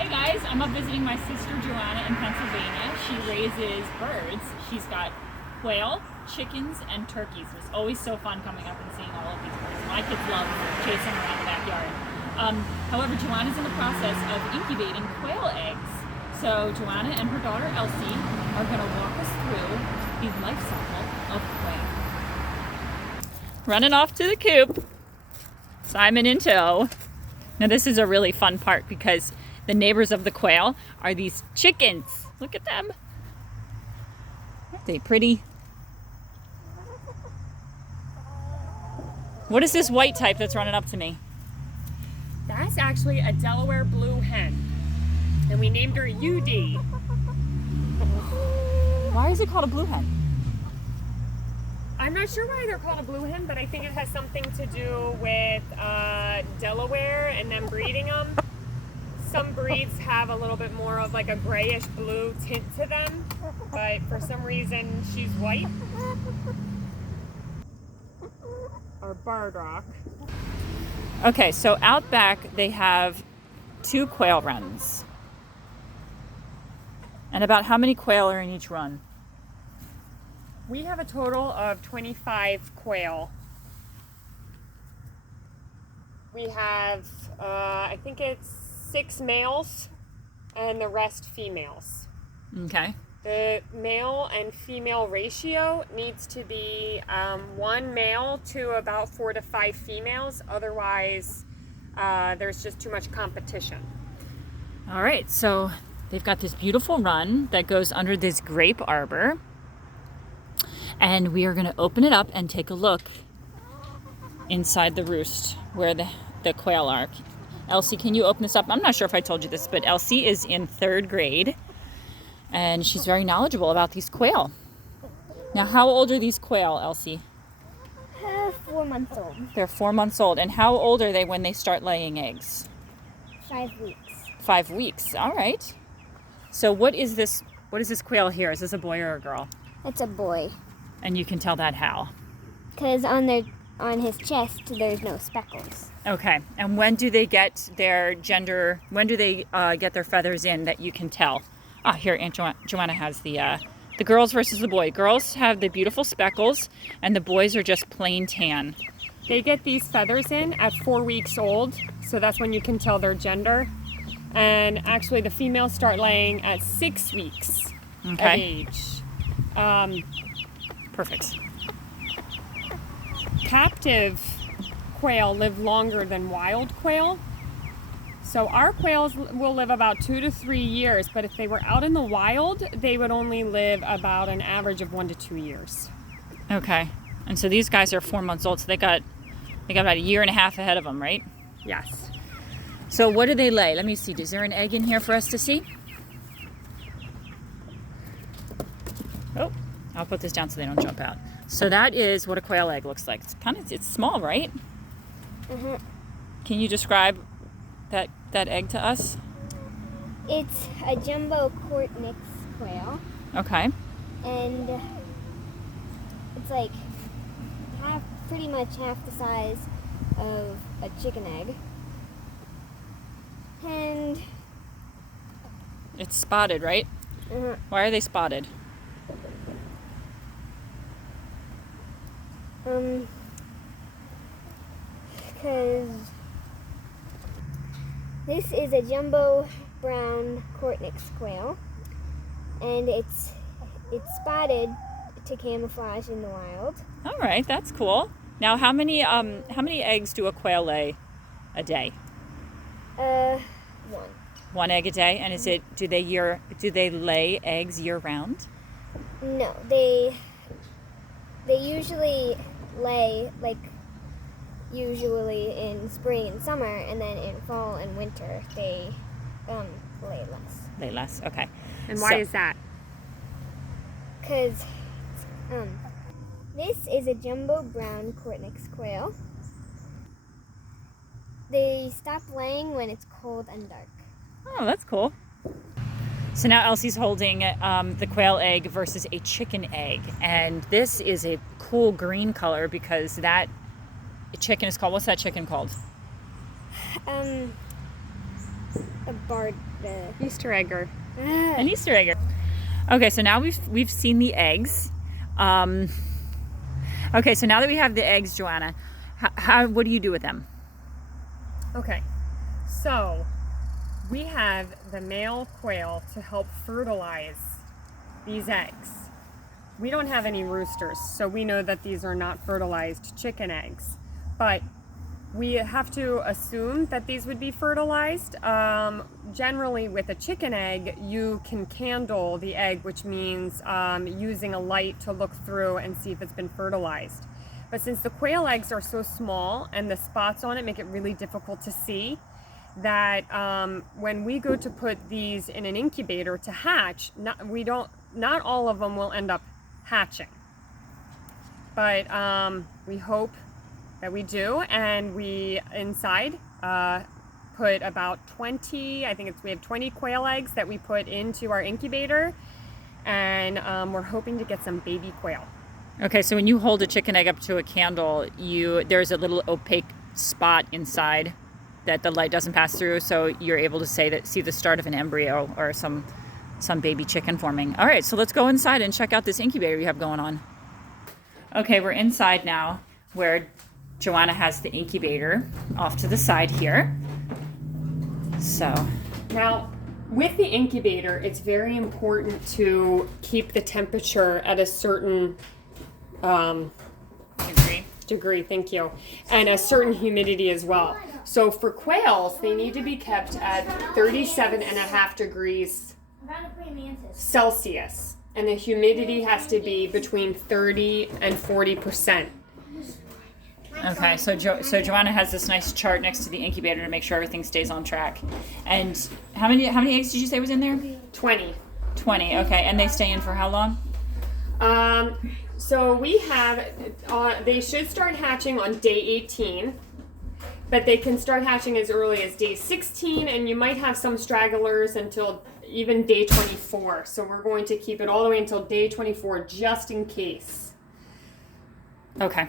Hey guys, I'm up visiting my sister Joanna in Pennsylvania. She raises birds. She's got quail, chickens, and turkeys. It's always so fun coming up and seeing all of these birds. My kids love chasing around the backyard. However, Joanna's in the process of incubating quail eggs. So Joanna and her daughter Elsie are going to walk us through the life cycle of quail. Running off to the coop. Simon in tow. Now this is a really fun part because the neighbors of the quail are these chickens. Look at them. Aren't they pretty? What is this white type that's running up to me? That's actually a Delaware blue hen. And we named her UD. Why is it called a blue hen? I'm not sure why they're called a blue hen, but I think it has something to do with Delaware and them breeding them. Some breeds have a little bit more of like a grayish blue tint to them, but for some reason she's white. Or barred rock. Okay, so out back they have 2 quail runs. And about how many quail are in each run? We have a total of 25 quail. We have, I think it's 6 males and the rest females. Okay. The male and female ratio needs to be 1 male to about 4 to 5 females. Otherwise, there's just too much competition. All right, so they've got this beautiful run that goes under this grape arbor. And we are going to open it up and take a look inside the roost where the quail are. Elsie, can you open this up? I'm not sure if I told you this, but Elsie is in 3rd grade. And she's very knowledgeable about these quail. Now, how old are these quail, Elsie? 4 months old. They're 4 months old. And how old are they when they start laying eggs? 5 weeks. 5 weeks. All right. So what is this quail here? Is this a boy or a girl? It's a boy. And you can tell that how? Because on his chest, there's no speckles. Okay. And when do they get their gender? When do they get their feathers in that you can tell? Ah, here, Aunt Joanna has the girls versus the boy. Girls have the beautiful speckles, and the boys are just plain tan. They get these feathers in at 4 weeks old, so that's when you can tell their gender. And actually, the females start laying at 6 weeks of age. Perfect. Captive quail live longer than wild quail. So our quails will live about 2 to 3 years, but if they were out in the wild, they would only live about an average of 1 to 2 years. Okay. And so these guys are 4 months old, so they got about a year and a half ahead of them, right? Yes. So what do they lay? Let me see. Is there an egg in here for us to see? Oh, I'll put this down so they don't jump out. So that is what a quail egg looks like. It's small, right? Mm-hmm. Can you describe that egg to us? It's a jumbo Cortnix quail. Okay. And it's like pretty much half the size of a chicken egg. And It's spotted, right? Why are they spotted? Because this is a jumbo brown Cortnix quail, and it's spotted to camouflage in the wild. All right, that's cool. Now, how many eggs do a quail lay a day? 1. 1 egg a day, and do they lay eggs year round? No, they usually lay usually in spring and summer, and then in fall and winter they lay less. Lay less. Okay. And why is that? Because this is a jumbo brown Cortnix quail. They stop laying when it's cold and dark. Oh, that's cool. So now Elsie's holding the quail egg versus a chicken egg. And this is a cool green color because that chicken is called, what's that chicken called? A bard. Easter egger. An Easter egg. Okay, so now we've seen the eggs. Okay, so now that we have the eggs, Joanna, what do you do with them? Okay, so we have the male quail to help fertilize these eggs. We don't have any roosters, so we know that these are not fertilized chicken eggs. But we have to assume that these would be fertilized. Generally, with a chicken egg, you can candle the egg, which means using a light to look through and see if it's been fertilized. But since the quail eggs are so small and the spots on it make it really difficult to see, that when we go to put these in an incubator to hatch, not all of them will end up hatching. But we hope that we do, and we inside put about 20, we have 20 quail eggs that we put into our incubator, and we're hoping to get some baby quail. Okay, so when you hold a chicken egg up to a candle, there's a little opaque spot inside that the light doesn't pass through, so you're able to see the start of an embryo or some baby chicken forming. All right, so let's go inside and check out this incubator you have going on. Okay, we're inside now where Joanna has the incubator off to the side here. So now with the incubator, it's very important to keep the temperature at a certain degree, thank you, and a certain humidity as well. So for quails, they need to be kept at 37.5 degrees Celsius, and the humidity has to be between 30 and 40%. Okay, so Joanna has this nice chart next to the incubator to make sure everything stays on track. And how many eggs did you say was in there? 20. 20. Okay, and they stay in for how long? So we have, they should start hatching on day 18, but they can start hatching as early as day 16, and you might have some stragglers until even day 24. So we're going to keep it all the way until day 24 just in case. Okay.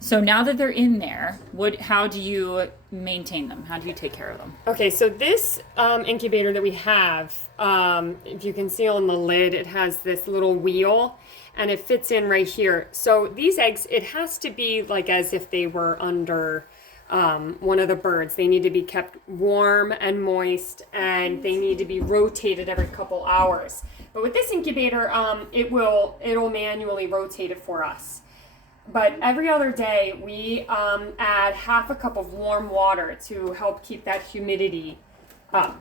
So now that they're in there, how do you maintain them? How do you take care of them? Okay, so this incubator that we have, if you can see on the lid, it has this little wheel, and it fits in right here. So these eggs, it has to be like as if they were under one of the birds. They need to be kept warm and moist, and they need to be rotated every couple hours. But with this incubator, it'll manually rotate it for us. But every other day, we add half a cup of warm water to help keep that humidity up.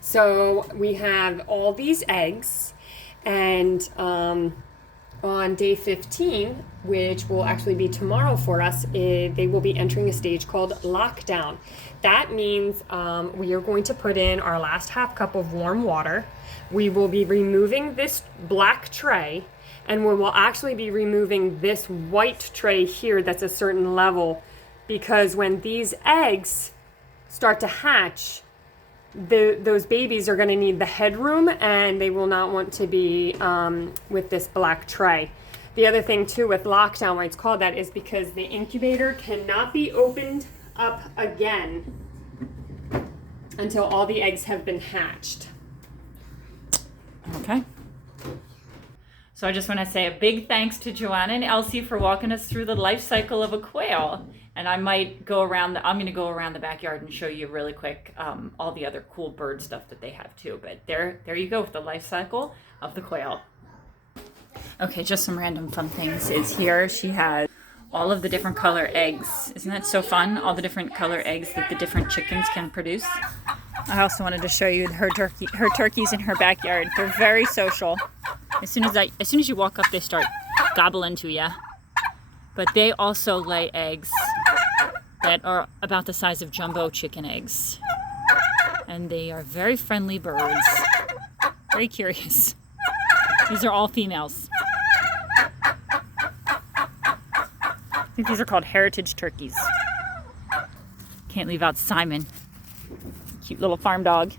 So we have all these eggs, and on day 15, which will actually be tomorrow for us, they will be entering a stage called lockdown. That means we are going to put in our last half cup of warm water. We will be removing this black tray, and we will actually be removing this white tray here that's a certain level, because when these eggs start to hatch, those babies are going to need the headroom, and they will not want to be with this black tray. The other thing too with lockdown, why it's called that, is because the incubator cannot be opened up again until all the eggs have been hatched. Okay. So I just want to say a big thanks to Joanna and Elsie for walking us through the life cycle of a quail. And I'm going to go around the backyard and show you really quick all the other cool bird stuff that they have too. But there you go with the life cycle of the quail. Okay, just some random fun things is here. She has all of the different color eggs. Isn't that so fun? All the different color eggs that the different chickens can produce. I also wanted to show you her turkeys in her backyard. They're very social. As soon as you walk up, they start gobbling to you. But they also lay eggs that are about the size of jumbo chicken eggs. And they are very friendly birds. Very curious. These are all females. I think these are called heritage turkeys. Can't leave out Simon. Cute little farm dog.